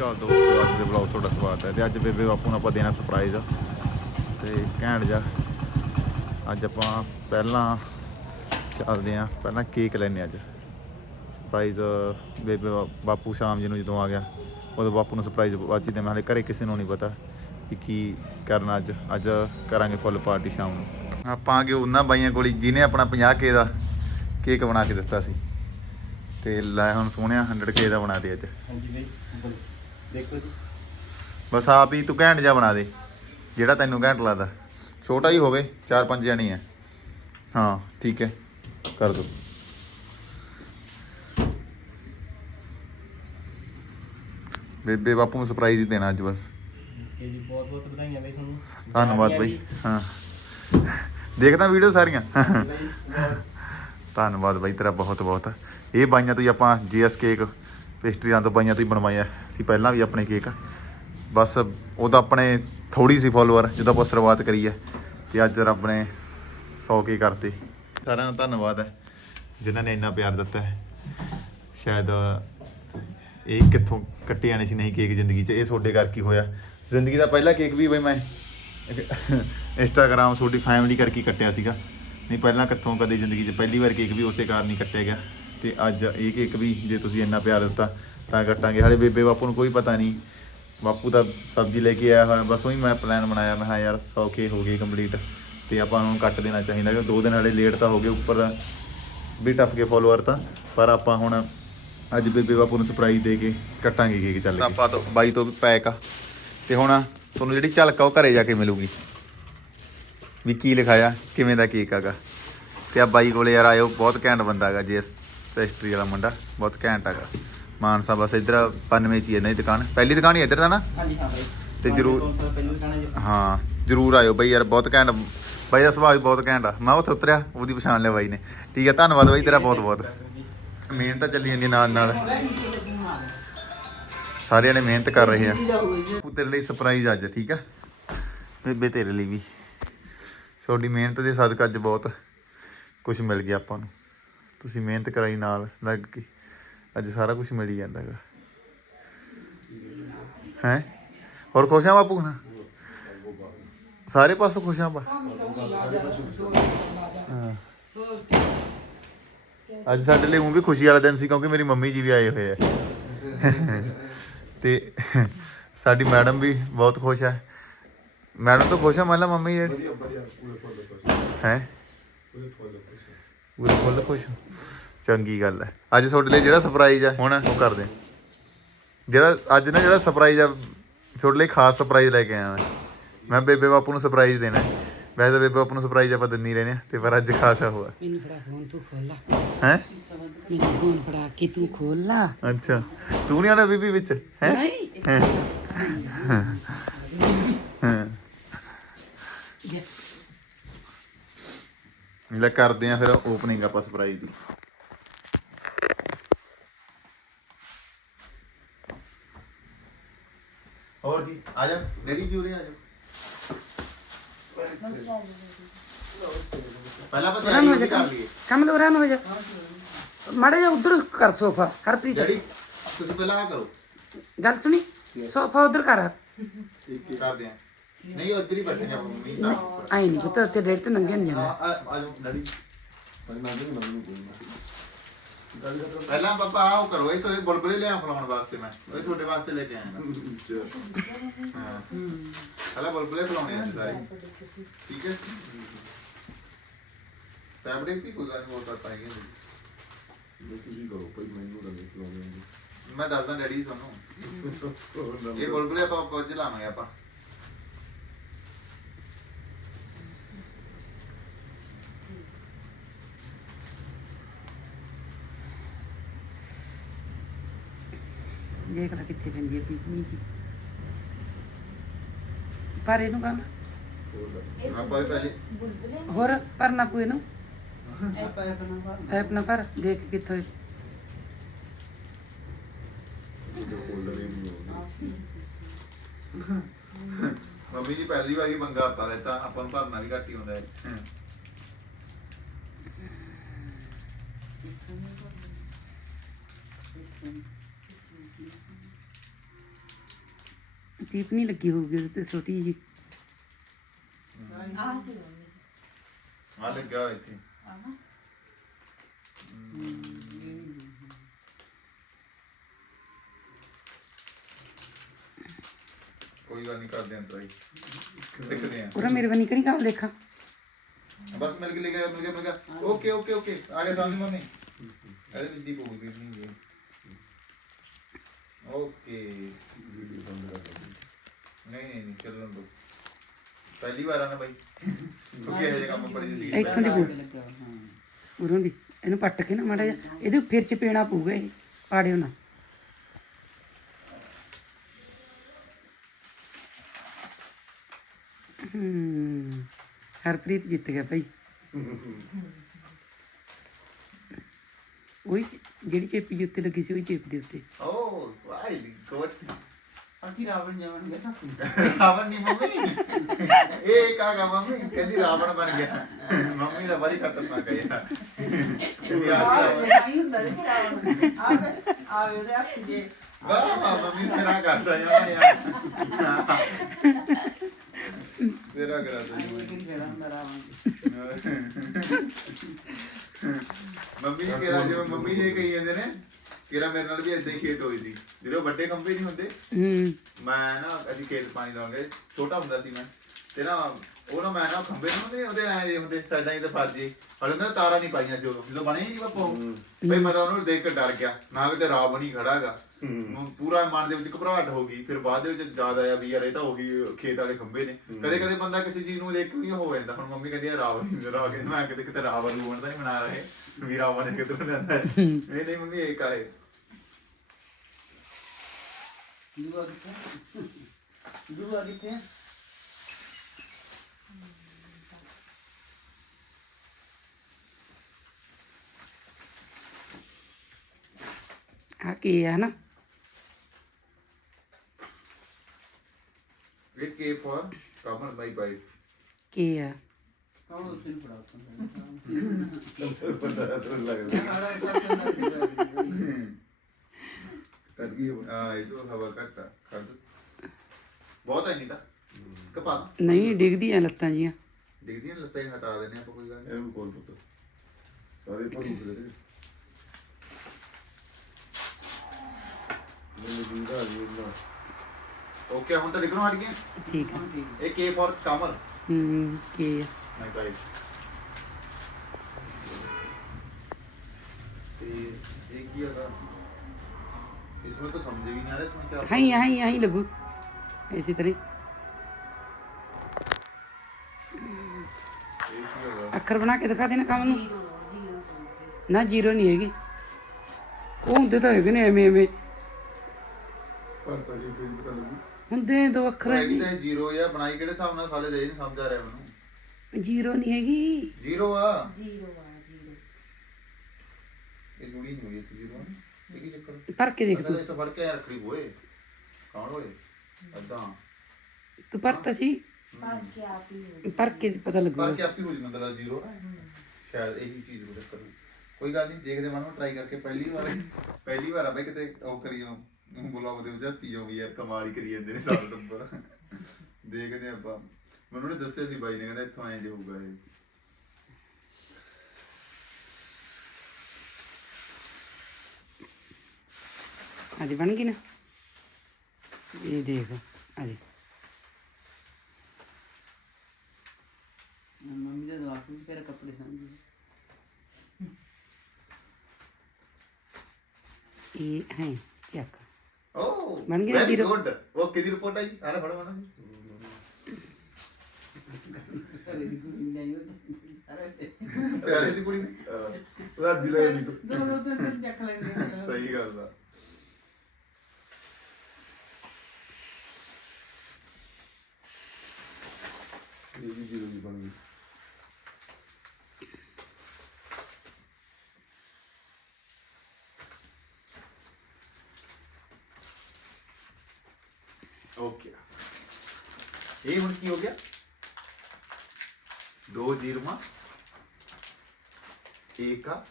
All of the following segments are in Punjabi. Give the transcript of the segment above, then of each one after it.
ਅਕਾਲ ਦੋਸਤੋ, ਅੱਜ ਦੇ ਬਲੌਗ ਤੁਹਾਡਾ ਸਵਾਗਤ ਹੈ ਤੇ ਅੱਜ ਬੇਬੇ ਬਾਪੂ ਨੂੰ ਆਪਾਂ ਦੇਣਾ ਸਰਪ੍ਰਾਈਜ਼ ਤੇ ਘੈਂਟ ਜਾ ਅੱਜ ਆਪਾਂ ਪਹਿਲਾਂ ਚੱਲਦੇ ਆਂ ਪਹਿਲਾਂ ਕੇਕ ਲੈਣੇ ਅੱਜ। ਸਰਪ੍ਰਾਈਜ਼ ਬੇਬੇ ਬਾਪੂ ਸ਼ਾਮ ਜੀ ਨੂੰ ਜਦੋਂ ਆ ਗਿਆ, ਉਦੋਂ ਬਾਪੂ ਨੂੰ ਸਰਪ੍ਰਾਈਜ਼ ਬਾਅਦ ਮੈਂ ਹਾਲੇ ਘਰੇ ਕਿਸੇ ਨੂੰ ਨਹੀਂ ਪਤਾ ਕਿ ਕੀ ਕਰਨਾ ਅੱਜ। ਅੱਜ ਕਰਾਂਗੇ ਫੁੱਲ ਪਾਰਟੀ ਸ਼ਾਮ ਨੂੰ। ਆਪਾਂ ਆ ਗਏ ਉਹਨਾਂ ਬਾਈਆਂ ਕੋਲ ਜਿਹਨੇ ਆਪਣਾ 50k ਦਾ ਕੇਕ ਬਣਾ ਕੇ ਦਿੱਤਾ ਸੀ। ਤੇ ਲੈ ਹੁਣ ਸੋਹਣਿਆ 100k ਦਾ ਬਣਾ ਦੇ ਅੱਜ। ਹਾਂਜੀ ਬਾਈ ਦੇਖੋ ਜੀ। ਬਸ ਆਪ ਹੀ ਤੂੰ ਘੈਂਟ ਜਾ ਬਣਾ ਦੇ ਜਿਹੜਾ ਤੈਨੂੰ ਘੈਂਟ ਲੱਗਦਾ। ਛੋਟਾ ਹੀ ਹੋਵੇ ਚਾਰ ਪੰਜ ਜਣੀ ਹੈ ਹਾਂ ਠੀਕ ਹੈ ਕਰ ਦੋ। ਬੇਬੇ ਬਾਪੂ ਨੂੰ ਸਰਪ੍ਰਾਈਜ਼ ਹੀ ਦੇਣਾ ਅੱਜ ਬਸ। ਇਹ ਜੀ ਬਹੁਤ ਬਹੁਤ ਵਧਾਈਆਂ ਬਾਈ ਤੁਹਾਨੂੰ। ਧੰਨਵਾਦ ਬਈ ਹਾਂ। ਦੇਖਦਾ ਵੀਡੀਓ ਸਾਰੀਆਂ। ਧੰਨਵਾਦ ਬਾਈ ਤੇਰਾ ਬਹੁਤ ਬਹੁਤ। ਇਹ ਬਾਈਆਂ ਤੋਂ ਹੀ ਆਪਾਂ ਜੀਐਸ ਕੇਕ ਪੇਸਟਰੀਆਂ ਤੋਂ ਬਾਈਆਂ ਤੋਂ ਹੀ ਬਣਵਾਇਆ ਸੀ ਪਹਿਲਾਂ ਵੀ ਆਪਣੇ ਕੇਕ ਬਸ ਉਹਦਾ ਆਪਣੇ ਥੋੜੀ ਸੀ ਫਾਲੋਅਰ ਜਦੋਂ ਆਪਾਂ ਸ਼ੁਰੂਆਤ ਕਰੀ ਹੈ ਤੇ ਅੱਜ ਰੱਬ ਨੇ 100 ਕੇ ਕਰਤੇ। ਸਾਰਿਆਂ ਦਾ ਧੰਨਵਾਦ ਹੈ, ਜਿਨ੍ਹਾਂ ਨੇ ਇੰਨਾ ਪਿਆਰ ਦਿੱਤਾ ਹੈ। ਸ਼ਾਇਦ ਇਹ ਕਿੱਥੋਂ ਕੱਟੇ ਜਾਣੇ ਸੀ, ਨਹੀਂ ਕੇਕ ਜ਼ਿੰਦਗੀ 'ਚ, ਇਹ ਤੁਹਾਡੇ ਕਰਕੇ ਹੋਇਆ? ਜ਼ਿੰਦਗੀ ਦਾ ਪਹਿਲਾ ਕੇਕ ਵੀ ਬਈ ਮੈਂ ਇੰਸਟਾਗ੍ਰਾਮ ਤੁਹਾਡੀ ਫੈਮਿਲੀ ਕਰਕੇ ਕੱਟਿਆ ਸੀਗਾ। ਨਹੀਂ, ਪਹਿਲਾਂ ਕਿੱਥੋਂ ਕਦੇ ਜ਼ਿੰਦਗੀ 'ਚ ਪਹਿਲੀ ਵਾਰ ਕੇਕ ਵੀ ਉਸੇ ਕਾਰਨ ਹੀ ਕੱਟਿਆ ਗਿਆ। ਤੇ ਅੱਜ ਇਹ ਕੇਕ ਵੀ ਜੇ ਤੁਸੀਂ ਇੰਨਾ ਪਿਆਰ ਦਿੱਤਾ ਤਾਂ ਕੱਟਾਂਗੇ। ਹਾਲੇ ਬੇਬੇ ਬਾਪੂ ਨੂੰ ਕੋਈ ਪਤਾ ਨਹੀਂ। ਬਾਪੂ ਤਾਂ ਸਬਜ਼ੀ ਲੈ ਕੇ ਆਇਆ ਹੋਇਆ, ਬਸ ਉਹੀ ਮੈਂ ਪਲਾਨ ਬਣਾਇਆ। ਮੈਂ ਹਾਂ ਯਾਰ 100 ਕੇ ਹੋ ਗਏ ਕੰਪਲੀਟ ਤੇ ਆਪਾਂ ਨੂੰ ਕੱਟ ਦੇਣਾ ਚਾਹੀਦਾ ਕਿ ਦੋ ਦਿਨ ਹਾਲੇ ਲੇਟ ਤਾਂ ਹੋ ਗਏ, ਉੱਪਰ ਵੀ ਟੱਪ ਕੇ ਫੋਲੋਅਰ ਤਾਂ। ਪਰ ਆਪਾਂ ਹੁਣ ਅੱਜ ਬੇਬੇ ਬਾਪੂ ਨੂੰ ਸਰਪ੍ਰਾਈਜ਼ ਦੇ ਕੇ ਕੱਟਾਂਗੇ ਕੇਕ ਚੱਲ ਕੇ। ਆਪਾਂ ਤੋਂ ਬਾਈ ਤੋਂ ਵੀ ਪੈਕ ਆ। ਤੇ ਹੁਣ ਤੁਹਾਨੂੰ ਜਿਹੜੀ ਝਲਕ ਆ ਉਹ ਘਰੇ ਜਾ ਕੇ ਮਿਲੂਗੀ। ਵੀ ਕੀ ਲਿਖਾਇਆ, ਕਿਵੇਂ ਦਾ ਕੇਕ ਹੈਗਾ। ਤੇ ਆ ਬਾਈ ਕੋਲੇ ਯਾਰ ਆਇਓ, ਬਹੁਤ ਘੈਂਟ ਬੰਦਾ ਹੈਗਾ ਜੇ ਪੈਸਟਰੀ ਵਾਲਾ ਮੁੰਡਾ ਬਹੁਤ ਘੈਂਟ ਹੈਗਾ। ਮਾਨਸਾ ਬਸ ਇਧਰ 95 ਚ ਹੀ ਹੈ ਇਹਨਾਂ ਦੀ ਦੁਕਾਨ। ਪਹਿਲੀ ਦੁਕਾਨ ਹੀ ਇੱਧਰ ਦਾ ਨਾ? ਹਾਂਜੀ ਹਾਂ ਬਾਈ। ਤੇ ਜ਼ਰੂਰ- ਹੈ ਜਰੂਰ ਆਇਓ ਬਾਈ ਯਾਰ ਬਹੁਤ ਘੈਂਟ। ਬਾਈ ਦਾ ਸੁਭਾਅ ਵੀ ਬਹੁਤ ਘੈਂਟ ਆ। ਮੈਂ ਉੱਥੇ ਉਤਰਿਆ ਉਹਦੀ ਪਛਾਣ ਲਿਆ ਬਾਈ ਨੇ। ਠੀਕ ਹੈ ਧੰਨਵਾਦ ਬਾਈ ਤੇਰਾ ਬਹੁਤ ਬਹੁਤ। ਮਿਹਨਤ ਤਾਂ ਚੱਲੀ ਜਾਂਦੀ ਨਾਲ ਨਾਲ। ਸਾਰਿਆਂ ਨੇ ਮਿਹਨਤ ਕਰ ਰਹੇ ਆ। ਤੇਰੇ ਲਈ ਸਰਪ੍ਰਾਈਜ਼ ਅੱਜ ਠੀਕ ਆ? ਬੇਬੇ ਤੇਰੇ ਲਈ ਵੀ। ਤੁਹਾਡੀ ਮਿਹਨਤ ਦੇ ਸਦਕਾ ਅੱਜ ਬਹੁਤ ਕੁਝ ਮਿਲ ਗਿਆ ਆਪਾਂ ਨੂੰ। ਤੁਸੀਂ ਮਿਹਨਤ ਕਰਾਈ ਨਾਲ, ਲੱਗ ਕੇ। ਅੱਜ ਸਾਰਾ ਕੁਝ ਮਿਲ ਹੀ ਜਾਂਦਾ ਹੈਗਾ। ਹੈ? ਹੋਰ ਖੁਸ਼ ਬਾਪੂ ਨਾ ਸਾਰੇ ਪਾਸੋਂ ਖੁਸ਼ ਬਾ। ਹਾਂ। ਅੱਜ ਸਾਡੇ ਲਈ ਉਹ ਵੀ ਖੁਸ਼ੀ ਵਾਲਾ ਦਿਨ ਸੀ ਕਿਉਂਕਿ ਮੇਰੀ ਮੰਮੀ ਜੀ ਵੀ ਆਏ ਹੋਏ ਆ। ਤੇ ਸਾਡੀ ਮੈਡਮ ਵੀ ਬਹੁਤ ਖੁਸ਼ ਹੈ ਮੈਡਮ ਤਾਂ ਖੁਸ਼ ਆ, ਮੰਨ ਲਾ ਮੰਮੀ ਜਿਹੜੀ। ਹੈ? ਪੂਰੇ ਫੁੱਲ ਖੁਸ਼। ਚੰਗੀ ਗੱਲ ਹੈ। ਅੱਜ ਤੁਹਾਡੇ ਲਈ ਜਿਹੜਾ ਸਰਪ੍ਰਾਈਜ਼ ਹੈ ਹੁਣ ਉਹ ਕਰਦੇ। ਜਿਹੜਾ ਅੱਜ ਨਾ ਜਿਹੜਾ ਸਰਪ੍ਰਾਈਜ਼ ਆ ਤੁਹਾਡੇ ਲਈ ਖਾਸ ਸਰਪ੍ਰਾਈਜ਼ ਲੈ ਕੇ ਆਇਆ ਮੈਂ। ਮੈਂ ਬੇਬੇ ਬਾਪੂ ਨੂੰ ਸਰਪ੍ਰਾਈਜ਼ ਦੇਣਾ ਹੈ। ਵੈਸੇ ਤਾਂ ਬੇਬੇ ਬਾਪੂ ਨੂੰ ਸਰਪ੍ਰਾਈਜ਼ ਆਪਾਂ ਦਿੰਦੀ ਰਹਿੰਦੇ ਆ ਤੇ ਪਰ ਅੱਜ ਖਾਸ ਆ ਹੋਇਆ ਮੈਨੂੰ ਫੜਾ ਫੋਨ ਤੂੰ ਖੋਲਾ ਹੈ? ਮੈਨੂੰ ਫੋਨ ਫੜਾ ਕੇ ਤੂੰ ਖੋਲਾ ਅੱਛਾ। ਤੂੰ ਨਹੀਂ ਆਣਾ ਬੀਬੀ ਵਿੱਚ? ਹੈ? ਨਹੀਂ। ਲੈ ਕਰਦੇ ਆ ਫਿਰ ਓਪਨਿੰਗ ਆਪਾਂ ਸਰਪ੍ਰਾਈਜ਼ ਦੀ। ਹੋਰ ਜੀ ਆ ਜਾ ਡੈਡੀ ਜੀ ਉਰੇ ਆ ਜਾ। ਪਹਿਲਾਂ ਆਪਾਂ ਰਨ ਹੋ ਤਿਆਰੀ ਜਾ ਕਰ ਲਈਏ। ਕੰਮ ਲੋ ਰਨ ਹੋ ਜਾ। ਮਾੜਾ ਜਾ ਉਧਰ ਕਰ ਸੋਫਾ ਹਰਪ੍ਰੀਤ ਡੈਡੀ ਤੁਸੀਂ ਪਹਿਲਾਂ ਆ ਕਰੋ। ਗੱਲ ਸੁਣੀ ਸੋਫਾ ਉਧਰ ਕਰ। ਕੀ ਕਰਦੇ ਆ। ਨਹੀਂ ਉੱਧਰ ਹੀ ਬੈਠੇ ਨੇ ਆਪਾਂ ਮੰਮੀ ਤਾਂ ਆਈ ਨਹੀਂ ਪਤਾ ਤੇ ਡੇਢ ਤੇ ਨੰਗੇ ਨਹੀਂ ਆ ਜਾਂਦਾ ਆ ਜਾਓ ਡੈਡੀ। ਪਹਿਲਾਂ ਪਾਪਾ ਆਓ ਕਰੋ ਇਹ ਤੁਹਾਡੇ ਬੁਲਬੁਲੇ ਲਿਆ ਫਲਾਉਣ ਵਾਸਤੇ ਮੈਂ। ਇਹ ਤੁਹਾਡੇ ਵਾਸਤੇ ਲੈ ਕੇ ਆਇਆ ਮੈਂ। ਹਾਂ ਪਹਿਲਾਂ ਬੁਲਬੁਲੇ ਫਲਾਉਣੇ ਆ ਸਾਰੇ। ਠੀਕ ਹੈ? ਫੈਬਰਿਕ ਵੀ ਕੋਈ ਗੱਲ ਹੋਰ ਕਰ ਪਾਏਗੇ ਤੁਸੀਂ ਕਰੋ ਭਾਈ ਮੈਨੂੰ ਤਾਂ ਨਹੀਂ ਚਲਾਉਂਦੇ ਮੈਂ ਦੱਸਦਾ ਡੈਡੀ ਤੁਹਾਨੂੰ। ਇਹ ਬੁਲਬੁਲੇ ਆਪਾਂ ਕੁਝ ਲਾਵਾਂਗੇ ਆਪਾਂ। ਦੇਖ ਲੈ ਕਿੱਥੇ ਪੈਂਦੀ ਹੈ ਪੀਪਣੀ ਜੀ। ਪਰ ਇਹਨੂੰ ਕੰਮ ਆਪਾਂ ਵੀ ਪਹਿਲੇ ਹੋਰ ਪਰਨਾ ਪੂ ਇਹਨੂੰ। ਐਪ ਨਾ ਪਰ ਦੇਖ ਕਿੱਥੋਂ ਮੰਮੀ ਜੀ ਪਹਿਲੀ ਵਾਰੀ ਮੰਗਾ ਪਾ ਲੈਤਾ ਆਪਾਂ ਨੂੰ ਭਰਨਾ ਵੀ ਘੱਟ ਹੀ ਹੁੰਦਾ ਹੈ। ਟੀਪ ਨਹੀਂ ਲੱਗੀ ਹੋਊਗੀ ਉਹਦੇ ਤੇ ਛੋਟੀ ਜੀ ਆਹ ਸੀ ਮੰਮੀ ਆ ਲੱਗਾ ਹੋਇਆ ਇੱਥੇ ਆਹ ਕੋਈ ਗੱਲ ਨਹੀਂ ਕਰਦੇ ਆਂ ਟਰਾਈ ਸਿੱਖਦੇ ਆਂ ਪੂਰਾ ਮੇਰੇ ਬਣੀ ਕਰੀ ਕੰਮ ਦੇਖਾਂ ਬਸ ਮਿਲ ਕੇ ਲੈ ਗਿਆ ਮਿਲ ਗਿਆ ਮਿਲ ਗਿਆ ਓਕੇ ਓਕੇ ਓਕੇ ਆ ਗਿਆ ਸਾਹਮਣੇ ਮੰਮੀ ਇਹਦੇ ਵਿੱਚ ਦੀ ਪਊਗੀ ਨਹੀਂ ਗਈ ਓਕੇ ਵੀਡੀਓ ਬੰਦ ਕਰ ਦਿਓ। ਨਹੀਂ ਨਹੀਂ ਨਹੀਂ ਚੱਲਣ ਦੋ ਪਹਿਲੀ ਵਾਰ ਆ ਨਾ ਬਾਈ। ਕਿਉਂਕਿ ਇਹ ਜਿਹਾ ਕੰਮ ਬੜੀ ਜ਼ਿੰਦਗੀ 'ਚ ਇੱਥੋਂ ਦੀ ਪੂ ਉਰੋਂ ਦੀ। ਇਹਨੂੰ ਪੱਟ ਕੇ ਨਾ ਮਾੜਾ ਜਿਹਾ। ਇਹਦੇ ਫਿਰ ਚ ਪੇਣਾ ਪਊਗਾ ਇਹ। ਪਾੜਿਓ ਨਾ। ਹੂੰ ਹਰਪ੍ਰੀਤ ਜਿੱਤ ਗਿਆ ਭਾਈ। ਉਹੀ ਚ- ਜਿਹੜੀ ਚੇਪੀ ਉੱਤੇ ਲੱਗੀ ਸੀ ਉਹੀ ਚੇਪ ਦੇ ਉੱਤੇ। ਓ ਵਾਈ ਗੁੱਡ। ਬਾਕੀ ਰਾਵਣ ਜਾਵਣ ਗਿਆ ਰਾਵਣ ਨਹੀਂ ਮੰਮੀ। ਇਹ ਕਾਗਾ ਮੰਮੀ ਕਹਿੰਦੀ ਰਾਵਣ ਬਣ ਗਿਆ। ਮੰਮੀ ਦਾ ਬੜੀ ਖਤਰਨਾਕ ਹੈ ਯਾਰ। ਕਹਿੰਦੀ ਆ ਰਾਵਣ। ਆਈ ਹੁੰਦਾ ਨਹੀਂ ਆਵੇ ਆਵੇ ਉਹਦੇ ਹੱਥ ਜੇ ਵਾਹ ਵਾਹ ਮੰਮੀ ਸਿਰਾ ਕਰਦਾ ਯਾਰ। ਯਾਰ। ਸਿਰਾ ਕਰਦਾ ਰਾਵਣ ਮੰਮੀ ਜੀ ਕਿਹੜਾ ਜਿਵੇਂ ਮੰਮੀ ਜੀ ਕਹੀ ਜਾਂਦੇ ਨੇ ਕਿਹੜਾ ਮੇਰੇ ਨਾਲ ਵੀ ਏਦਾਂ ਹੀ ਖੇਤ ਹੋਈ ਸੀ। ਜਿਹੜੇ ਉਹ ਵੱਡੇ ਖੰਭੇ ਨਹੀਂ ਹੁੰਦੇ? ਹੂੰ। ਮੈਂ ਨਾ ਅਸੀਂ ਖੇਤ ਪਾਣੀ ਲਾਉਂਦੇ ਛੋਟਾ ਹੁੰਦਾ ਸੀ ਮੈਂ। ਤੇ ਨਾ ਉਹ ਨਾ ਮੈਂ ਨਾ ਖੰਭੇ ਨੂੰ ਨਹੀਂ ਉਹਦੇ ਐ ਹੁੰਦੇ ਸਾਈਡਾਂ 'ਤੇ ਫਸ ਜੇ ਹਲੇ ਨਾ ਤਾਰਾਂ ਨਹੀਂ ਪਾਈਆਂ ਸੀ ਉਦੋਂ। ਜਦੋਂ ਬਣੇ ਨਹੀਂ ਬਾਪੂ ਬਈ ਮੈਂ ਤਾਂ ਉਹਨੂੰ ਦੇਖ ਕੇ ਡਰ ਗਿਆ। ਨਾ ਕਿਤੇ ਰਾਵਣ ਹੀ। ਖੜਾਗਾ ਪੂਰਾ ਮਨ ਦੇ ਵਿੱਚ ਘਬਰਾਹਟ ਹੋ ਗਈ। ਫਿਰ ਬਾਅਦ ਦੇ ਵਿੱਚ ਯਾਦ ਆਇਆ ਵੀ ਯਾਰ ਇਹ ਤਾਂ ਹੋ ਗਈ ਖੇਤ ਵਾਲੇ ਖੰਭੇ ਨੇ। ਕਦੇ ਕਦੇ ਬੰਦਾ ਕਿਸੇ ਚੀਜ਼ ਨੂੰ ਦੇਖ ਕੇ ਵੀ ਹੋ ਜਾਂਦਾ। ਹੁਣ ਮੰਮੀ ਕਹਿੰਦੀ ਆ ਰਾਵਣ ਹੀ ਜਰਾ ਕੇ ਮੈਂ ਕਿਤੇ ਕਿਤੇ ਰਾਵਣ ਰੂਵਣ ਤਾਂ ਨਹੀਂ ਬਣਾ ਰਹੇ। ਵੀ ਰਾਵਣ ਨੇ ਕਿਤੇ ਲੈਂਦਾ। ਹੈ। ਨਹੀਂ ਨਹੀਂ ਮੰਮੀ ਇਹ ਕਾਏ ਦੂਆ ਕਿੱਥੇ ਦੂਆ ਕਿੱਥੇ ਆ ਕੀ ਹੈ ਨਾ ਇਹ ਕੇ ਫॉर ਕਮਨ ਮਾਈ ਵਾਈਫ। ਕੀ ਆ? ਕੌਣ ਉਸ ਨੂੰ ਫੜਾ ਬੰਦਾ ਤਾਂ ਲੱਗਦਾ। ਕੱਟ ਗਈ ਉਹ। ਆ ਇਹ ਜੋ ਹਵਾ ਕਰ ਦੋ। ਬਹੁਤ ਹੈ ਨਹੀਂ ਤਾਂ। ਕਪਾ ਨਹੀਂ ਡਿੱਗਦੀ ਆ ਲੱਤਾਂ ਜੀਆਂ। ਡਿੱਗਦੀਆਂ ਲੱਤਾਂ ਹੀ ਹਟਾ ਦਿੰਦੇ ਆਪਾਂ ਕੋਈ ਗੱਲ ਨਹੀਂ ਇਹਨੂੰ ਕੋਲ ਪੁੱਤ। ਸਾਰੇ ਭਰੂ ਫਿਰੇ ਨੇ। ਮੈਨੂੰ ਦੀਦਾ ਨਹੀਂ ਨਾ ਓਕੇ ਹੁਣ ਤਾਂ ਡਿੱਗਣੋਂ ਹਟ ਗਏ ਠੀਕ ਆ। ਇਹ ਕੇ ਫॉर ਕਮਰ ਹੂੰ ਕੀ ਮਾਈ ਵਾਈਫ ਤੇ ਇਹ ਕੀ ਹੈਗਾ इसमें तो समझ भी नहीं आ रहा इसमें क्या ਹਾਂ ਹੀ ਹਾਂ ਹੀ ਹਾਂ ਹੀ ਲੱਗੂ ਇਸੇ ਤਰ੍ਹਾਂ ਹੀ। ये की होगा ਅੱਖਰ ਬਣਾ ਕੇ ਦਿਖਾ ਦੇਣਾ ਕੰਮ ਨੂੰ ਜ਼ੀਰੋ ਜ਼ੀਰੋ ਤੋਂ ਨਾ ਜ਼ੀਰੋ ਨਹੀਂ ਹੈਗੀ ਉਹ ਹੁੰਦੇ ਤਾਂ ਹੈਗੇ ਨੇ ਐਵੇਂ ਐਵੇਂ ਪਰ ਤਾਂ ਜੀ ਫਿਰ ਪਤਾ ਲੱਗੂ ਹੁੰਦੇ ਨੇ ਦੋ ਅੱਖਰ एक तो जीरो या बनाई केड़े हिसाब नाल साले दे नहीं समझ आ रहा मैनू ਜ਼ੀਰੋ ਨਹੀਂ ਹੈਗੀ जीरो आ ਜ਼ੀਰੋ ਆ ਜ਼ੀਰੋ ये जुड़ी नहीं हुई है ਇਹ ਕੀ ਚੱਕਰ? ਕੇ ਦੇਖ ਪਤਾ ਲੱਗੂਗਾ ਕੋਈ ਗੱਲ ਨਹੀਂ ਦੇਖਦੇ ਮਨ ਟਰਾਈ ਕਰਕੇ ਪਹਿਲੀ ਵਾਰ ਪਹਿਲੀ ਵਾਰ ਆ ਬਈ ਕਿਤੇ ਉਹ ਕਰੀਓ ਬੁਲਾਓ ਦੇ ਵਿੱਚ ਸੀਓ ਵੀ ਯਾਰ ਕਮਾਲ ਹੀ ਕਰੀ ਜਾਂਦੇ ਨੇ ਸਾਰੇ ਨੰਬਰ। ਦੇਖਦੇ ਆਪਾਂ। ਮੈਨੂੰ ਨੇ ਦੱਸਿਆ ਸੀ ਬਾਈ ਨੇ ਕਹਿੰਦਾ ਇੱਥੋਂ ਐਂ ਜੇ ਹੋਊਗਾ ਇਹ। ਅੱਜ ਬਣ ਗਈ ਨਾ? ਇਹ ਦੇਖ ਅੱਜ ਮੰਮੀ ਦੇ ਦਵਾਖ ਵੀ ਤੇਰੇ ਕੱਪੜੇ ਸਮਝੀ ਇਹ ਹੈ ਚੱਕ। ਓ ਬਣ ਗਿਆ ਵੈਰੀ zero? ਗੁੱਡ ਉਹ ਕਿਹਦੀ ਰਿਪੋਰਟ ਆਈ ਆਲੇ ਫੜ ਮਨਾ ਘਰੇ ਦੀ ਕੁੜੀ ਨਹੀਂ ਉਹ। ਸਾਰੇ ਪਿਆਰੇ ਦੀ ਕੁੜੀ ਨੇ? ਉਹਦਾ ਦਿਲ ਹੈ ਨਹੀਂ ਦੋ ਦੋ ਤਿੰਨ ਤਿੰਨ ਚੱਕ ਲੈਂਦੇ ਨੇ। ਸਹੀ ਗੱਲ ਦਾ ਇਹ ਵੀ ਜੀਰੋ ਜੀ ਬਣ ਗਈ ਓਕੇ ਇਹ ਹੁਣ ਕੀ ਹੋ ਗਿਆ ਦੋ ਜੀਰਮਾ ਇੱਕ ਆ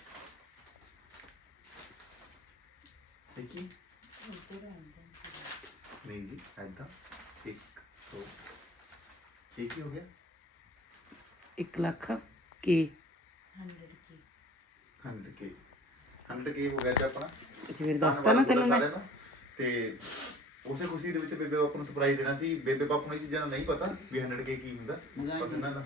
ਇਹ ਕੀ ਨਹੀਂ ਜੀ ਐਦਾਂ ਇੱਕ ਦੋ ਠੀਕ ਹੀ ਹੋ ਗਿਆ 1 ਲੱਖ ਕੇ 100 ਕੀ 100 ਕੇ 100 ਕੇ ਹੋ ਗਿਆ ਜੀ ਆਪਣਾ ਤੇ ਫਿਰ ਉਸੇ ਖੁਸ਼ੀ ਦੇ ਵਿੱਚ ਬੇਬੇ ਬਾਪੂ ਨੂੰ ਸਰਪ੍ਰਾਈਜ਼ ਦੇਣਾ ਸੀ। ਬੇਬੇ ਬਾਪੂ ਨੂੰ ਇਹ ਚੀਜ਼ਾਂ ਦਾ ਨਹੀਂ ਪਤਾ ਵੀ 100 ਕੇ ਕੀ ਹੁੰਦਾ ਬਸ ਇਹਨਾਂ ਦਾ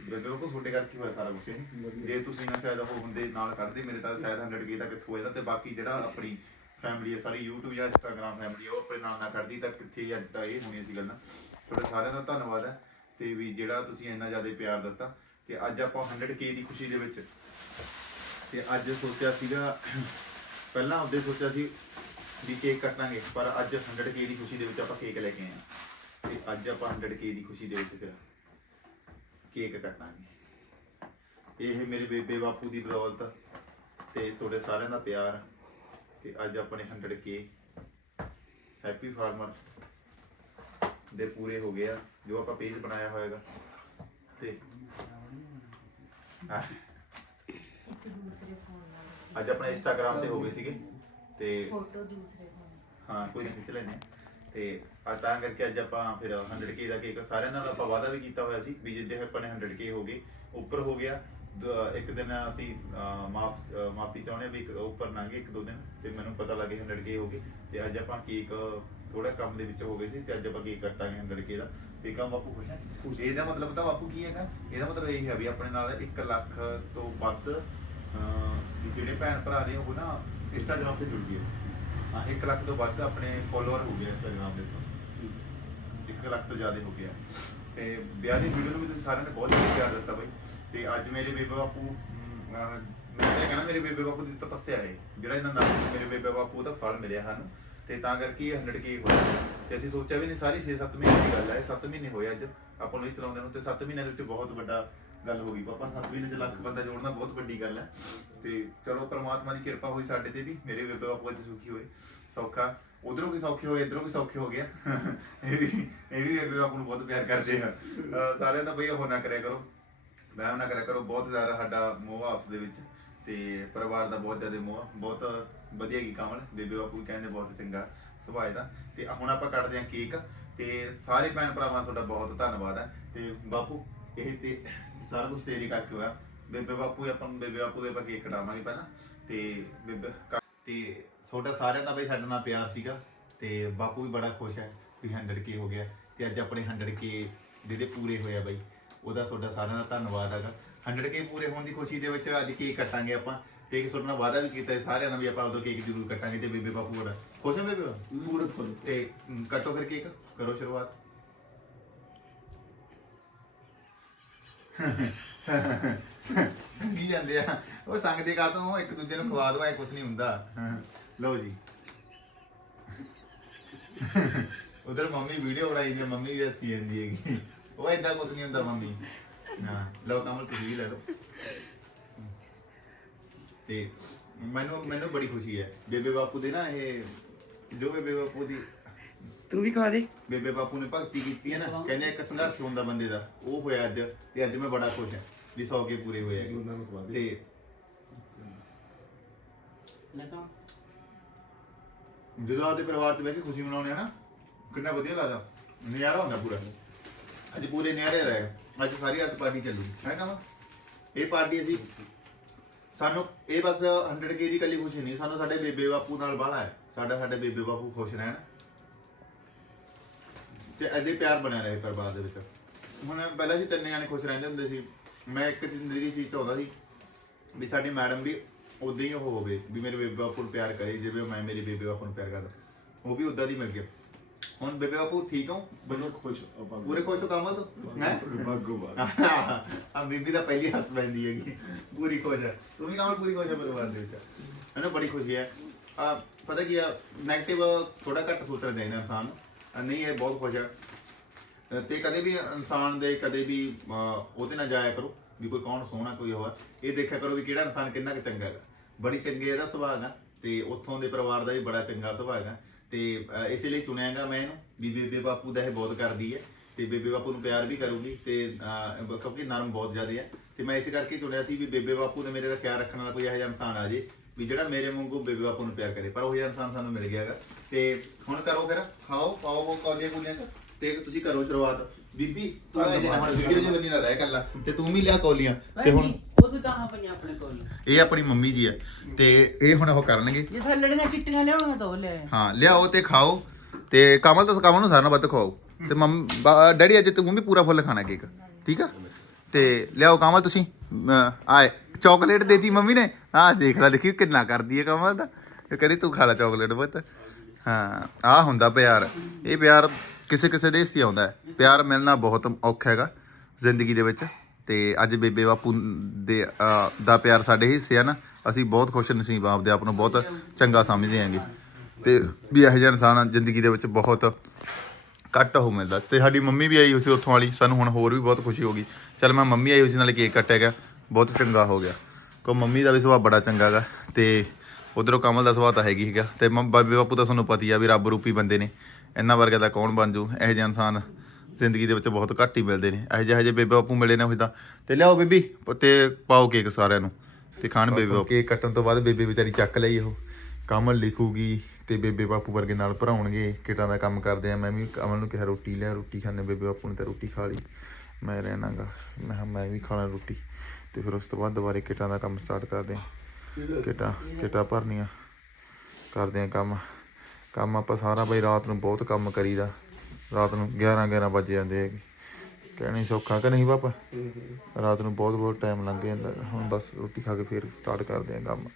ਬੇਬੇ ਬਾਪੂ ਤੁਹਾਡੇ ਕਰਕੇ ਹੋਇਆ ਸਾਰਾ ਕੁਝ ਇਹ ਜੇ ਤੁਸੀਂ ਨਾ ਸ਼ਾਇਦ ਉਹ ਹੁੰਦੇ ਨਾਲ ਕੱਢਦੇ ਮੇਰੇ ਤਾਂ ਸ਼ਾਇਦ 100 ਕੇ ਦਾ ਕਿੱਥੋਂ ਇਹਦਾ ਤੇ ਬਾਕੀ ਜਿਹੜਾ ਆਪਣੀ ਫੈਮਿਲੀ ਹੈ ਸਾਰੀ YouTube ਜਾਂ Instagram ਫੈਮਿਲੀ ਉਹ ਆਪਣੇ ਨਾਲ ਨਾ ਕਰਦੀ ਤਾਂ ਕਿੱਥੇ ਅੱਜ ਤਾਂ ਇਹ ਹੋਣੀ ਸੀ ਗੱਲਾਂ ਤੁਹਾਡਾ ਸਾਰਿਆਂ ਦਾ ਧੰਨਵਾਦ ਹੈ ਤੇ ਵੀ ਜਿਹੜਾ ਤੁਸੀਂ ਇੰਨਾ ਜ਼ਿਆਦਾ ਪਿਆਰ ਦਿੱਤਾ ਤੇ ਅੱਜ ਆਪਾਂ 100 ਕੇ ਦੀ ਖੁਸ਼ੀ ਦੇ ਵਿੱਚ ਤੇ ਅੱਜ ਸੋਚਿਆ ਸੀਗਾ ਪਹਿਲਾਂ ਉਹਦੇ ਸੋਚਿਆ ਸੀ ਵੀ ਕੇਕ ਕੱਟਾਂਗੇ ਪਰ ਅੱਜ 100 ਕੇ ਦੀ ਖੁਸ਼ੀ ਦੇ ਵਿੱਚ ਆਪਾਂ ਕੇਕ ਲੈ ਕੇ ਆਏ ਹਾਂ। ਤੇ ਅੱਜ ਆਪਾਂ 100 ਕੇ ਦੀ ਖੁਸ਼ੀ ਦੇ ਵਿੱਚ ਫਿਰ ਕੇਕ ਕੱਟਾਂਗੇ। ਇਹ ਮੇਰੇ ਬੇਬੇ ਬਾਪੂ ਦੀ ਬਦੌਲਤ ਤੇ ਤੁਹਾਡੇ ਸਾਰਿਆਂ ਦਾ ਪਿਆਰ। ਤੇ ਅੱਜ ਆਪਣੇ 100 ਕੇ ਹੈਪੀ ਫਾਰਮਰ ਦੇ ਪੂਰੇ ਹੋ ਗਏ ਆ ਜੋ ਆਪਾਂ ਪੇਜ ਬਣਾਇਆ ਹੋਏਗਾ। ਤੇ ਅੱਜ ਆਪਣੇ ਇੰਸਟਾਗ੍ਰam ਤੇ ਹੋ ਗਏ ਸੀਗੇ। ਤੇ ਫੋਟੋ ਦੂਸਰੇ ਫੋਨ ਹਾਂ ਕੋਈ ਨਹੀਂ ਖਿੱਚ ਹਾਂ। ਤੇ ਅੱਜ ਤਾਂ ਕਰਕੇ ਅੱਜ ਆਪਾਂ ਫਿਰ 100k ਦਾ ਕੇਕ ਸਾਰਿਆਂ ਨਾਲ ਆਪਾਂ ਵਾਅਦਾ ਵੀ ਕੀਤਾ ਹੋਇਆ ਸੀ ਵੀ ਜਿੱਦੇ ਆਪਣੇ 100k ਹੋ ਗਏ ਉੱਪਰ ਹੋ ਗਿਆ। ਦ- ਇੱਕ ਦਿਨ ਅਸੀਂ ਮਾਫ ਚਾਹੁੰਦੇ ਹਾਂ ਵੀ ਇੱਕ ਉੱਪਰ ਲੰਘੇ ਇੱਕ ਦੋ ਦਿਨ। ਤੇ ਮੈਨੂੰ ਪਤਾ ਲੱਗੇ 100k ਹੋ ਗਏ। ਤੇ ਅੱਜ ਆਪਾਂ ਕੇਕ ਥੋੜਾ ਕੰਮ ਦੇ ਵਿੱਚ ਹੋ ਗਏ ਸੀ ਤੇ ਅੱਜ ਆਪਾਂ ਕੇਕ ਕੱਟਾਂਗੇ 100k ਦਾ। ਤੇ ਕੰਮ ਬਾਪੂ ਖੁਸ਼ ਹੈ। ਇਹਦਾ ਮਤਲਬ ਤਾਂ ਬਾਪੂ ਕੀ ਹੈਗਾ? ਇਹਦਾ ਮਤਲਬ ਇਹ ਹੈ ਵੀ ਆਪਣੇ ਨਾਲ 1 ਲੱਖ ਤੋਂ ਵੱਧ ਅਹ, ਵੀ ਜਿਹੜੇ ਭੈਣ ਭਰਾ ਨੇ ਉਹ ਨਾ ਇੰਸਟਾਗ੍ਰਾਮ ਤੇ ਜੁੜ ਗਏ ਹਾਂ। 1 ਲੱਖ ਤੋਂ ਵੱਧ ਆਪਣੇ ਫੋਲੋਅਰ ਹੋ ਗਏ ਇੰਸਟਾਗ੍ਰਾਮ ਦੇ ਉੱਪਰ। 1 ਲੱਖ ਤੋਂ ਜ਼ਿਆਦਾ ਹੋ ਗਿਆ। ਤੇ ਵਿਆਹ ਦੀ ਵੀਡੀਓ ਨੂੰ ਵੀ ਤੁਸੀਂ ਸਾਰਿਆਂ ਨੇ ਬਹੁਤ ਜ਼ਿਆਦਾ ਪਿਆਰ ਦਿੱਤਾ ਬਾਈ। ਤੇ ਅੱਜ ਮੇਰੇ ਬੇਬੇ ਬਾਪੂ ਮੈਂ ਤਾਂ ਇਹ ਕਹਿਣਾ ਮੇਰੇ ਬੇਬੇ ਬਾਪੂ ਦੀ ਤਪੱਸਿਆ ਹੈ। ਜਿਹੜਾ ਇਹਨਾਂ ਨਾਮ ਸੀ ਮੇਰੇ ਬੇਬੇ ਬਾਪੂ ਦਾ ਫਲ ਮਿਲਿਆ ਸਾਨੂੰ ਤੇ ਤਾਂ ਕਰਕੇ ਇਹ 100 ਕੀ ਹੋਇਆ। ਤੇ ਅਸੀਂ ਸੋਚਿਆ ਵੀ ਨਹੀਂ ਸਾਰੀ 6-7 ਮਹੀਨੇ ਦੀ ਗੱਲ ਹੈ 7 ਮਹੀਨੇ ਹੋਏ ਅੱਜ। ਆਪਾਂ ਨੂੰ ਇਹ ਚਲਾਉਂਦੇ ਨੂੰ ਤੇ 7 ਮਹੀਨਿਆਂ ਦੇ ਵਿੱਚ ਬਹੁਤ ਵੱਡਾ ਗੱਲ ਹੋ ਗਈ। ਪਾਪਾ 7 ਮਹੀਨੇ ਚ ਲੱਖ ਬੰਦਾ ਜੋੜਨਾ ਬਹੁਤ ਵੱਡੀ ਗੱਲ ਹੈ। ਤੇ ਚਲੋ, ਪ੍ਰਮਾਤਮਾ ਦੀ ਕਿਰਪਾ ਹੋਈ ਸਾਡੇ ਤੇ ਵੀ। ਮੇਰੇ ਬੇਬੇ ਬਾਪੂ ਅੱਜ ਸੁਖੀ ਹੋਏ। ਸੌਖਾ। ਉਧਰੋਂ ਵੀ ਸੌਖੇ ਹੋਏ, ਇਧਰੋਂ ਵੀ ਸੌਖੇ ਹੋ ਗਿਆ ਇਹ ਵੀ ਇਹ ਵੀ ਬੇਬੇ ਬਾਪੂ ਨੂੰ ਬਹੁਤ ਪਿਆਰ ਕਰਦੇ ਆ। ਸਾਰਿਆਂ ਦਾ ਬਈ ਉਹ ਨਾ ਕਰਿਆ ਕਰੋ। ਵਹਿਮ ਨਾ ਕਰਿਆ ਕਰੋ, ਬਹੁਤ ਜ਼ਿਆਦਾ ਸਾਡਾ ਮੋਹ ਆ ਆਪਸ ਦੇ ਵਿੱਚ। ਤੇ ਪਰਿਵਾਰ ਦਾ ਬਹੁਤ ਜ਼ਿਆਦਾ ਮੋਹ ਆ। ਬਹੁਤ ਵਧੀਆ ਕੀ ਕਾਮਲ ਬੇਬੇ ਬਾਪੂ ਵੀ ਕਹਿੰਦੇ ਬਹੁਤ ਚੰਗਾ ਸੁਭਾਅ ਦਾ ਤੇ ਹੁਣ ਆਪਾਂ ਕੱਟਦੇ ਹਾਂ ਕੇਕ। ਤੇ ਸਾਰੇ ਭੈਣ ਭਰਾਵਾਂ ਦਾ ਤੁਹਾਡਾ ਬਹੁਤ ਧੰਨਵਾਦ ਹੈ। ਤੇ ਬਾਪੂ, ਇਹ ਤੇ ਸਾਰਾ ਕੁਝ ਤੇਰੀ ਕਰਕੇ ਹੋਇਆ। ਬੇਬੇ ਬਾਪੂ ਆਪਾਂ ਬੇਬੇ ਬਾਪੂ ਦੇ ਆਪਾਂ ਕੇਕ ਕਟਾਵਾਂਗੇ ਪਹਿਲਾਂ। ਤੇ ਬੇਬੇ ਕ- ਤੇ ਤੁਹਾਡਾ ਸਾਰਿਆਂ ਦਾ ਬਈ ਸਾਡੇ ਨਾਲ ਪਿਆਰ ਸੀਗਾ। ਤੇ ਬਾਪੂ ਵੀ ਬੜਾ ਖੁਸ਼ ਹੈ ਵੀ 100k ਹੋ ਗਿਆ। ਤੇ ਅੱਜ ਆਪਣੇ 100k ਜਿਹੜੇ ਪੂਰੇ ਹੋਏ ਆ ਬਈ ਉਹਦਾ ਤੁਹਾਡਾ ਸਾਰਿਆਂ ਦਾ ਧੰਨਵਾਦ ਹੈਗਾ। 100k ਪੂਰੇ ਹੋਣ ਦੀ ਖੁਸ਼ੀ ਦੇ ਵਿੱਚ ਅੱਜ ਕੇਕ ਕੱਟਾਂਗੇ ਆਪਾਂ। ਤੇ ਇੱਕ ਤੁਹਾਡੇ ਨਾਲ ਵਾਅਦਾ ਵੀ ਕੀਤਾ ਸਾਰਿਆਂ ਨਾਲ ਵੀ ਆਪਾਂ ਉਦੋਂ ਕੇਕ ਜ਼ਰੂਰ ਕੱਟਾਂਗੇ। ਤੇ ਬੇਬੇ ਬਾਪੂ ਬੜਾ ਖੁਸ਼ ਹੈ ਬੇਬੇ ਪੂਰੇ ਫੁੱਲ ਤੇ ਕੱਟੋ ਫਿਰ ਕੇਕ ਕਰੋ ਸ਼ੁਰੂਆਤ। ਸੰਗੀ ਜਾਂਦੇ ਆ। ਉਹ ਸੰਗਦੇ ਕਾ ਤੋਂ ਇੱਕ ਦੂਜੇ ਨੂੰ ਖਵਾ ਦਵਾਏ ਕੁਝ ਨਹੀਂ ਹੁੰਦਾ। ਲਓ ਜੀ। ਉਧਰ ਮੰਮੀ ਵੀਡੀਓ ਬਣਾਈ ਦੀ ਆ, ਮੰਮੀ ਵੀ ਹੱਸੀ ਜਾਂਦੀ ਹੈਗੀ। ਉਹ ਏਦਾਂ ਕੁਝ ਨਹੀਂ ਹੁੰਦਾ ਮੰਮੀ। ਹਾਂ ਲਓ ਕਮਲ ਤੁਸੀਂ ਵੀ ਲੈ ਲਓ। ਤੇ ਮੈਨੂੰ ਮੈਨੂੰ ਬੜੀ ਖੁਸ਼ੀ ਹੈ। ਬੇਬੇ ਬਾਪੂ ਦੇ ਨਾ ਇਹ ਜੋ ਬੇਬੇ ਬਾਪੂ ਦੀ ਤੂੰ ਵੀ ਖਵਾ ਦੇ। ਬੇਬੇ ਬਾਪੂ ਨੇ ਭਗਤੀ ਕੀਤੀ ਹੈ ਨਾ ਕਹਿੰਦੇ ਇੱਕ ਸੰਘਰਸ਼ ਹੁੰਦਾ ਬੰਦੇ ਦਾ ਉਹ ਹੋਇਆ ਅੱਜ ਤੇ ਅੱਜ ਮੈਂ ਬੜਾ ਖੁਸ਼ ਹਾਂ ਵੀ 100 ਕੇ ਪੂਰੇ ਹੋਏ ਹੈਗੇ। ਉਹਨਾਂ ਨੂੰ ਖਵਾ ਦੇ। ਤੇ ਲਗਾ ਜਦੋਂ ਆਪਦੇ ਪਰਿਵਾਰ 'ਚ ਬਹਿ ਕੇ ਖੁਸ਼ੀ ਮਨਾਉਂਦੇ ਆ ਨਾ ਕਿੰਨਾ ਵਧੀਆ ਲੱਗਦਾ। ਨਜ਼ਾਰਾ ਹੁੰਦਾ ਪੂਰਾ। ਅੱਜ ਪੂਰੇ ਨਿਆਰੇ ਰਹੇ। ਅੱਜ ਸਾਰੀ ਰਾਤ ਪਾਰਟੀ ਚੱਲੂ। ਹੈ ਕਹਾਂ ਇਹ ਪਾਰਟੀ ਅਸੀਂ ਸਾਨੂੰ ਇਹ ਬਸ 100k ਦੀ ਕੱਲੀ ਖੁਸ਼ੀ ਨਹੀਂ ਸਾਨੂੰ ਸਾਡੇ ਬੇਬੇ ਬਾਪੂ ਨਾਲ ਬਾਹਲਾ ਹੈ। ਸਾਡਾ ਸਾਡੇ ਬੇਬੇ ਬਾਪੂ ਖੁਸ਼ ਰਹਿਣ। ਤੇ ਅਜੇ ਪਿਆਰ ਬਣਿਆ ਰਹੇ ਪਰਿਵਾਰ ਦੇ ਵਿੱਚ। ਹੁਣ ਪਹਿਲਾਂ ਸੀ ਤਿੰਨੇ ਜਾਣੇ ਖੁਸ਼ ਰਹਿੰਦੇ ਹੁੰਦੇ ਸੀ। ਮੈਂ ਇੱਕ ਜ਼ਿੰਦਗੀ ਚੀਜ਼ ਚਾਹੁੰਦਾ ਸੀ ਵੀ ਸਾਡੀ ਮੈਡਮ ਵੀ ਉਦਾਂ ਹੀ ਉਹ ਹੋਵੇ ਵੀ ਮੇਰੇ ਬੇਬੇ ਬਾਪੂ ਨੂੰ ਪਿਆਰ ਕਰੇ ਜਿਵੇਂ ਮੈਂ ਮੇਰੇ ਬੇਬੇ ਬਾਪੂ ਨੂੰ ਪਿਆਰ ਕਰਦਾ। ਉਹ ਵੀ ਉਦਾਂ ਦੀ ਮਿਲ ਗਿਆ। ਹੁਣ ਬੇਬੇ ਬਾਪੂ ਠੀਕ ਹੋ? ਬੜੇ ਖੁਸ਼ ਪੂਰੇ ਖੁਸ਼ ਹੋ ਕਮਲ ਤੋਂ ਹੈ? ਬਾਗੋ ਬਾਗ। ਆ ਬੀਬੀ ਦਾ ਪਹਿਲੀ ਹੱਸ ਪੈਂਦੀ ਹੈਗੀ। ਪੂਰੀ ਖੁਸ਼ ਹੈ ਤੂੰ ਵੀ ਕਮਲ ਪੂਰੀ ਖੁਸ਼ ਹੈ ਪਰਿਵਾਰ ਦੇ ਵਿੱਚ। ਮੈਨੂੰ ਬੜੀ ਖੁਸ਼ੀ ਹੈ। ਆ ਪਤਾ ਕੀ ਆ 네ਗੇਟਿਵ ਥੋੜਾ ਘੱਟ ਸੋਚਣਾ ਚਾਹੀਦਾ ਇਨਸਾਨ ਨੂੰ ਨਹੀਂ, ਇਹ ਬਹੁਤ ਖੁਸ਼ ਹੈ ਤੇ ਕਦੇ ਵੀ ਇਨਸਾਨ ਦੇ ਕਦੇ ਵੀ ਉਹਦੇ ਨਾਲ ਜਾਇਆ ਕਰੋ ਵੀ ਕੋਈ ਕੌਣ ਸੋਹਣਾ, ਕੋਈ ਹੋਆ ਇਹ ਦੇਖਿਆ ਕਰੋ ਵੀ ਕਿਹੜਾ ਇਨਸਾਨ ਕਿੰਨਾ ਕੁ ਚੰਗਾ ਹੈਗਾ। ਬੜੀ ਚੰਗੇ ਇਹਦਾ ਸੁਭਾਅ ਹੈਗਾ ਤੇ ਉੱਥੋਂ ਦੇ ਪਰਿਵਾਰ ਦਾ ਵੀ ਬੜਾ ਚੰਗਾ ਸੁਭਾਅ ਹੈਗਾ। ਤੇ ਇਸੇ ਲਈ ਚੁਣਿਆਗਾ ਮੈਂ ਇਹਨੂੰ ਵੀ ਬੇਬੇ ਬਾਪੂ ਦਾ ਇਹ ਬਹੁਤ ਕਰਦੀ ਹੈ ਤੇ ਬੇਬੇ ਬਾਪੂ ਨੂੰ ਪਿਆਰ ਵੀ ਕਰੂਗੀ ਤੇ ਕਿਉਂਕਿ ਨਰਮ ਬਹੁਤ ਜ਼ਿਆਦਾ ਹੈ ਤੇ ਮੈਂ ਇਸ ਕਰਕੇ ਚੁਣਿਆ ਸੀ ਵੀ ਬੇਬੇ ਬਾਪੂ ਨੇ ਮੇਰੇ ਦਾ ਖਿਆਲ ਰੱਖਣ ਵਾਲਾ ਕੋਈ ਇਹੋ ਜਿਹਾ ਇਨਸਾਨ ਆ ਜੇ। ਵੀ ਜਿਹੜਾ ਮੇਰੇ ਵਾਂਗੂ ਬੇਬੇ ਬਾਪੂ ਨੂੰ ਪਿਆਰ ਕਰੇ ਪਰ ਉਹ ਇਨਸਾਨ ਸਾਨੂੰ ਮਿਲ ਗਿਆਗਾ। ਤੇ ਹੁਣ ਕਰੋ ਫਿਰ ਖਾਓ ਪਾਓ ਉਹ ਕੌਲੀਆਂ ਕੁਲੀਆਂ ਤੇ ਤੁਸੀਂ ਕਰੋ ਸ਼ੁਰੂਆਤ। ਬੀਬੀ ਤੂੰ ਇਹ ਜਿਹੜਾ ਹੁਣ ਵੀਡੀਓ ਜੀ ਨਾ ਰਹਿ ਕੱਲਾ ਤੇ ਤੂੰ ਵੀ ਲਿਆ ਕੌਲੀਆਂ ਤੇ ਹੁਣ ਉਹ ਤਾਂ ਪਈਆਂ ਆਪਣੇ ਕੋਲ ਇਹ ਆਪਣੀ ਮੰਮੀ ਜੀ ਹੈ ਤੇ ਇਹ ਹੁਣ ਉਹ ਕਰਨਗੇ। ਜੇ ਥੱਲੜੀਆਂ ਚਿੱਟੀਆਂ ਲਿਆਉਣੀਆਂ ਤਾਂ ਉਹ ਲੈ। ਹਾਂ ਲਿਆਓ ਤੇ ਖਾਓ ਤੇ ਕਮਲ ਤਾਂ ਕਮਲ ਨੂੰ ਨਾਲੋਂ ਵੱਧ ਖਵਾਓ। ਤੇ ਮੰਮ ਡੈਡੀ ਅੱਜ ਤੂੰ ਵੀ ਪੂਰਾ ਫੁੱਲ ਖਾਣਾ ਕੇਕ ਠੀਕ ਆ? ਤੇ ਲਿਆਓ ਕਮਲ ਤੁਸੀਂ ਆਏ। ਚਾਕਲੇਟ ਦੇਤੀ ਮੰਮੀ ਨੇ? ਆਹ ਦੇਖ ਲੈ, ਦੇਖੀ ਕਿੰਨਾ ਕਰਦੀ ਹੈ ਕਮਲ ਦਾ। ਇਹ ਕਹਿੰਦੀ, ਤੂੰ ਖਾ ਲੈ ਚਾਕਲੇਟ ਪੁੱਤ। ਹਾਂ ਆ ਹੁੰਦਾ ਪਿਆਰ। ਇਹ ਪਿਆਰ ਕਿਸੇ ਕਿਸੇ ਦੇ ਹਿੱਸੇ ਆਉਂਦਾ ਹੈ। ਪਿਆਰ ਮਿਲਣਾ ਬਹੁਤ ਔਖਾ ਹੈਗਾ ਜ਼ਿੰਦਗੀ ਦੇ ਵਿੱਚ। ਤੇ ਅੱਜ ਬੇਬੇ ਬਾਪੂ ਦੇ ਦਾ ਪਿਆਰ ਸਾਡੇ ਹਿੱਸੇ ਆ ਨਾ। ਅਸੀਂ ਬਹੁਤ ਖੁਸ਼ ਨਸੀਬ ਆਪਦੇ ਆਪ ਨੂੰ ਬਹੁਤ ਚੰਗਾ ਸਮਝਦੇ ਆਂਗੇ ਤੇ ਵੀ ਇਹੋ ਜਿਹਾ ਇਨਸਾਨ ਜ਼ਿੰਦਗੀ ਦੇ ਵਿੱਚ ਬਹੁਤ ਘੱਟ ਹੋ ਮਿਲਦਾ। ਤੇ ਸਾਡੀ ਮੰਮੀ ਵੀ ਆਈ ਹੋਈ ਸੀ ਉੱਥੋਂ ਵਾਲੀ। ਸਾਨੂੰ ਹੁਣ ਹੋਰ ਵੀ ਬਹੁਤ ਖੁਸ਼ੀ ਹੋ ਗਈ। ਚਲ ਮੈਂ ਮੰਮੀ ਆਈ ਹੋਈ ਸੀ, ਨਾਲੇ ਕੇਕ ਕੱਟਿਆ ਗਿਆ। ਬਹੁਤ ਚੰਗਾ ਹੋ ਗਿਆ। ਕੋ ਮੰਮੀ ਦਾ ਵੀ ਸੁਭਾਅ ਬੜਾ ਚੰਗਾ ਗਾ ਤੇ ਉਧਰੋਂ ਕਮਲ ਦਾ ਸੁਭਾਅ ਤਾਂ ਹੈਗੀ ਸੀਗਾ ਤੇ ਮੰਮ- ਬਾਬੇ ਬਾਪੂ ਤਾਂ ਤੁਹਾਨੂੰ ਪਤੀ ਆ ਵੀ ਰੱਬ ਰੂਪੀ ਬੰਦੇ ਨੇ। ਇਹਨਾਂ ਵਰਗਾ ਦਾ ਕੌਣ ਬਣ ਜੂ? ਇਹੋ ਜਿਹੇ ਇਨਸਾਨ ਜ਼ਿੰਦਗੀ ਦੇ ਵਿੱਚ ਬਹੁਤ ਘੱਟ ਹੀ ਮਿਲਦੇ ਨੇ। ਇਹੋ ਜਿਹੇ ਜਿਹੇ ਬੇਬੇ ਬਾਪੂ ਮਿਲੇ ਨੇ ਹੋਈ ਤਾਂ। ਤੇ ਲਿਆਓ ਬੀਬੀ ਤੇ ਪਾਓ ਕੇਕ ਸਾਰਿਆਂ ਨੂੰ ਤੇ ਖਾਣ ਬੇਬੇ ਬਾਪੂ। ਕੇਕ ਕੱਟਣ ਤੋਂ ਬਾਅਦ ਬੇਬੇ ਵਿਚਾਰੀ ਚੱਕ ਲਈ ਉਹ। ਕਮਲ ਲਿਖੂਗੀ ਤੇ ਬੇਬੇ ਬਾਪੂ ਵਰਗੇ ਨਾਲ ਭਰਾਉਣਗੇ। ਕਿਟਾਂ ਦਾ ਕੰਮ ਕਰਦੇ ਆ। ਮੈਂ ਵੀ ਕਮਲ ਨੂੰ ਕਿਹਾ ਰੋਟੀ ਲਿਆ ਰੋਟੀ ਖਾਣੇ ਬੇਬੇ ਬਾਪੂ ਨੇ ਤਾਂ ਰੋਟੀ ਖਾ ਲਈ। ਮੈਂ ਰਹਿਣਾਗਾ। ਮੈਂ ਕਿਹਾ ਮੈਂ ਵੀ ਖਾਣਾ ਰੋਟੀ। ਤੇ ਫਿਰ ਉਸ ਤੋਂ ਬਾਅਦ ਦੁਬਾਰੇ ਕਿਟਾਂ ਦਾ ਕੰਮ ਸਟਾਰਟ ਕਰਦੇ ਹਾਂ। ਕਿਟਾਂ ਕਿਟਾਂ ਭਰਨੀਆਂ, ਕਰਦੇ ਹਾਂ ਕੰਮ। ਕੰਮ ਆਪਾਂ ਸਾਰਾ ਬਈ ਰਾਤ ਨੂੰ ਬਹੁਤ ਕੰਮ ਕਰੀਦਾ। ਰਾਤ ਨੂੰ 11 11 ਵਜ ਜਾਂਦੇ ਹੈਗੇ। ਕਹਿਣੀ ਸੌਖਾ ਕਿ ਨਹੀਂ ਪਾਪਾ? ਰਾਤ ਨੂੰ ਬਹੁਤ ਬਹੁਤ ਟਾਈਮ ਲੰਘ ਜਾਂਦਾ। ਹੁਣ ਬਸ ਰੋਟੀ ਖਾ ਕੇ ਫਿਰ ਸਟਾਰਟ ਕਰਦੇ ਆ ਕੰਮ।